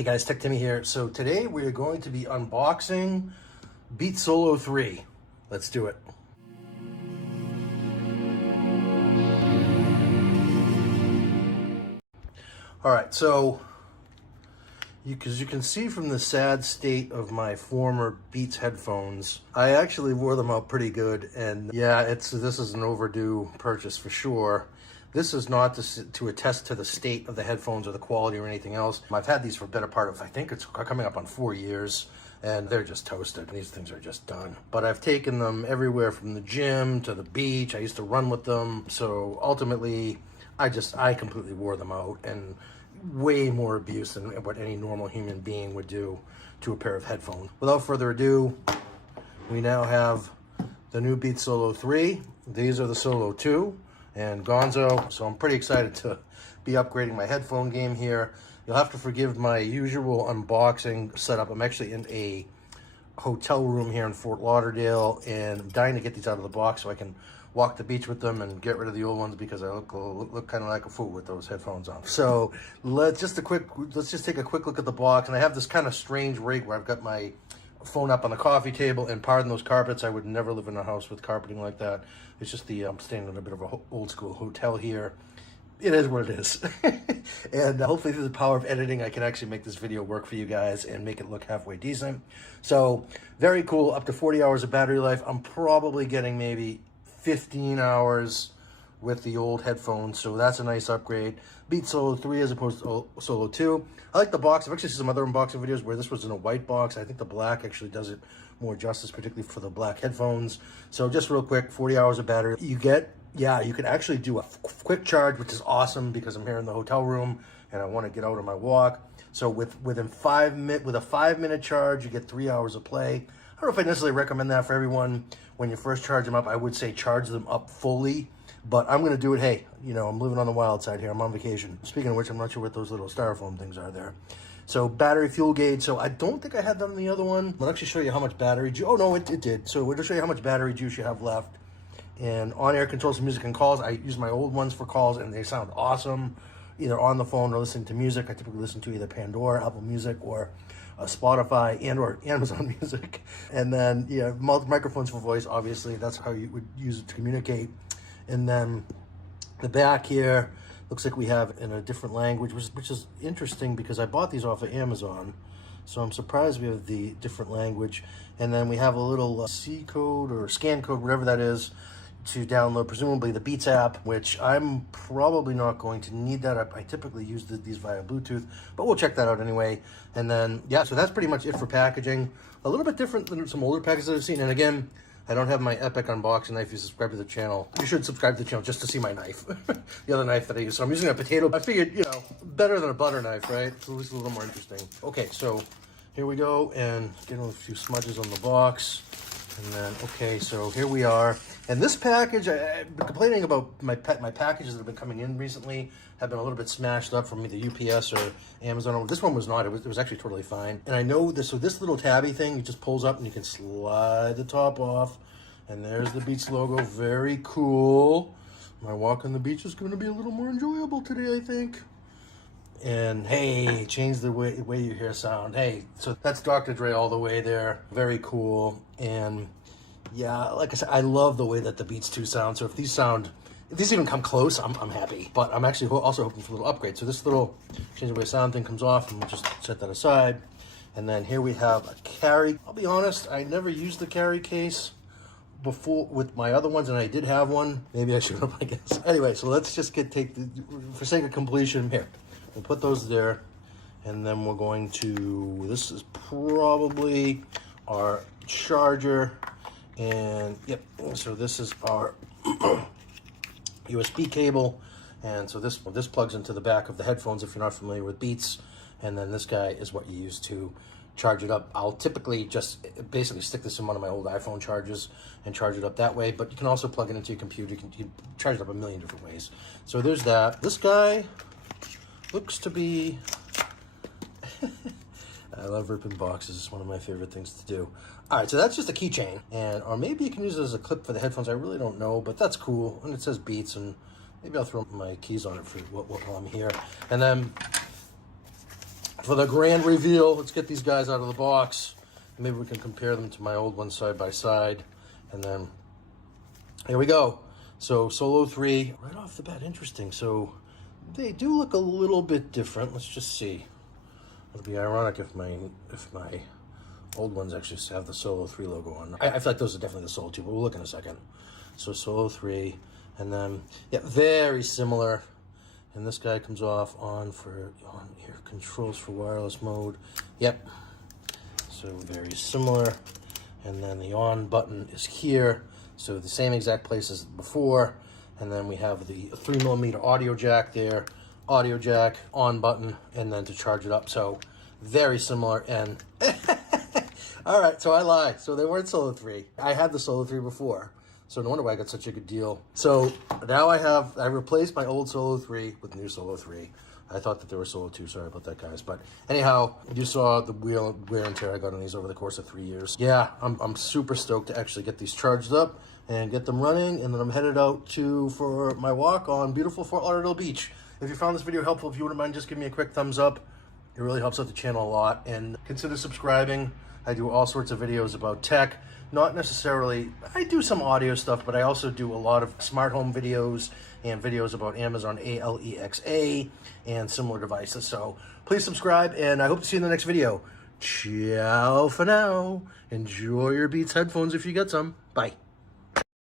Hey guys, TecTimmy here. So today we're going to be unboxing Beats Solo 3. Let's do it. All right, so because you can see from the sad state of my former Beats headphones, I actually wore them out pretty good, and yeah, this is an overdue purchase for sure. This is not to attest to the state of the headphones or the quality or anything else. I've had these for a better part of, I think it's coming up on 4 years, and they're just toasted. These things are just done. But I've taken them everywhere from the gym to the beach. I used to run with them. So ultimately, I completely wore them out, and way more abuse than what any normal human being would do to a pair of headphones. Without further ado, we now have the new Beats Solo 3. These are the Solo 2 and Gonzo, so I'm pretty excited to be upgrading my headphone game here. You'll have to forgive my usual unboxing setup. I'm actually in a hotel room here in Fort Lauderdale, and I'm dying to get these out of the box so I can walk the beach with them and get rid of the old ones because I look kind of like a fool with those headphones on. So let's just take a quick look at the box. And I have this kind of strange rig where I've got my phone up on the coffee table, and pardon those carpets, I would never live in a house with carpeting like that. It's just I'm staying in a bit of a old school hotel here. It is what it is. And hopefully through the power of editing, I can actually make this video work for you guys and make it look halfway decent. So very cool, up to 40 hours of battery life. I'm probably getting maybe 15 hours with the old headphones, so that's a nice upgrade. Beats Solo 3 as opposed to Solo 2. I like the box. I've actually seen some other unboxing videos where this was in a white box. I think the black actually does it more justice, particularly for the black headphones. So just real quick, 40 hours of battery. You can actually do a quick charge, which is awesome because I'm here in the hotel room and I want to get out on my walk. So with a 5-minute charge, you get 3 hours of play. I don't know if I necessarily recommend that for everyone. When you first charge them up, I would say charge them up fully. But I'm going to do it. Hey, you know, I'm living on the wild side here. I'm on vacation. Speaking of which, I'm not sure what those little styrofoam things are there. So battery fuel gauge. So I don't think I had that on the other one. I'll actually show you how much battery juice. Oh, no, it did. So we'll just show you how much battery juice you have left. And on-air controls for music and calls. I use my old ones for calls, and they sound awesome. Either on the phone or listening to music. I typically listen to either Pandora, Apple Music, or Spotify and or Amazon Music. And then, yeah, microphones for voice, obviously. That's how you would use it to communicate. And then the back here looks like we have in a different language, which is interesting because I bought these off of Amazon. So I'm surprised we have the different language. And then we have a little C code or scan code, whatever that is, to download presumably the Beats app, which I'm probably not going to need that. I typically use these via Bluetooth, but we'll check that out anyway. And then, yeah, so that's pretty much it for packaging. A little bit different than some older packages I've seen. And again, I don't have my epic unboxing knife. If you subscribe to the channel, you should subscribe to the channel just to see my knife. The other knife that I use. So I'm using a potato. I figured, you know, better than a butter knife, right? So it's a little more interesting. Okay, so here we go, and getting a few smudges on the box. And then, okay, so here we are. And this package, I've been complaining about my packages that have been coming in recently have been a little bit smashed up from either UPS or Amazon. This one was not. It was actually totally fine. And I know this, so this little tabby thing, you just pulls up and you can slide the top off. And there's the Beats logo. Very cool. My walk on the beach is going to be a little more enjoyable today, I think. And hey, change the way you hear sound. Hey, so that's Dr. Dre all the way there. Very cool. And yeah, like I said, I love the way that the Beats 2 sound. So if these even come close, I'm happy. But I'm actually also hoping for a little upgrade. So this little change the way sound thing comes off, and we'll just set that aside. And then here we have a carry. I'll be honest, I never used the carry case before with my other ones, and I did have one. Maybe I should have, I guess. Anyway, so let's just for sake of completion here. We'll put those there, and then we're going to, this is probably our charger, and yep, so this is our USB cable, and so this plugs into the back of the headphones if you're not familiar with Beats, and then this guy is what you use to charge it up. I'll typically just basically stick this in one of my old iPhone chargers and charge it up that way, but you can also plug it into your computer. You can charge it up a million different ways. So there's that. This guy looks to be, I love ripping boxes. It's one of my favorite things to do. All right, so that's just a keychain, or maybe you can use it as a clip for the headphones. I really don't know, but that's cool. And it says Beats, and maybe I'll throw my keys on it for while I'm here. And then for the grand reveal, let's get these guys out of the box. Maybe we can compare them to my old ones side by side. And then, here we go. So, Solo 3, right off the bat, interesting. So, they do look a little bit different. Let's just see. It'll be ironic if my old ones actually have the Solo 3 logo on. I feel like those are definitely the Solo 2, but we'll look in a second. So, Solo 3, and then, yeah, very similar. And this guy comes off on here, controls for wireless mode. Yep. So very similar. And then the on button is here. So the same exact place as before. And then we have the 3mm audio jack there. Audio jack, on button, and then to charge it up. So very similar. And all right, so I lied. So they weren't Solo 3. I had the Solo 3 before. So no wonder why I got such a good deal. So now I replaced my old Solo 3 with new Solo 3. I thought that they were Solo 2. Sorry about that, guys. But anyhow, you saw the wear and tear I got on these over the course of 3 years. Yeah, I'm super stoked to actually get these charged up and get them running. And then I'm headed out for my walk on beautiful Fort Lauderdale Beach. If you found this video helpful, if you wouldn't mind, just give me a quick thumbs up. It really helps out the channel a lot. And consider subscribing. I do all sorts of videos about tech. Not necessarily, I do some audio stuff, but I also do a lot of smart home videos and videos about Amazon Alexa and similar devices. So please subscribe, and I hope to see you in the next video. Ciao for now. Enjoy your Beats headphones if you get some. Bye.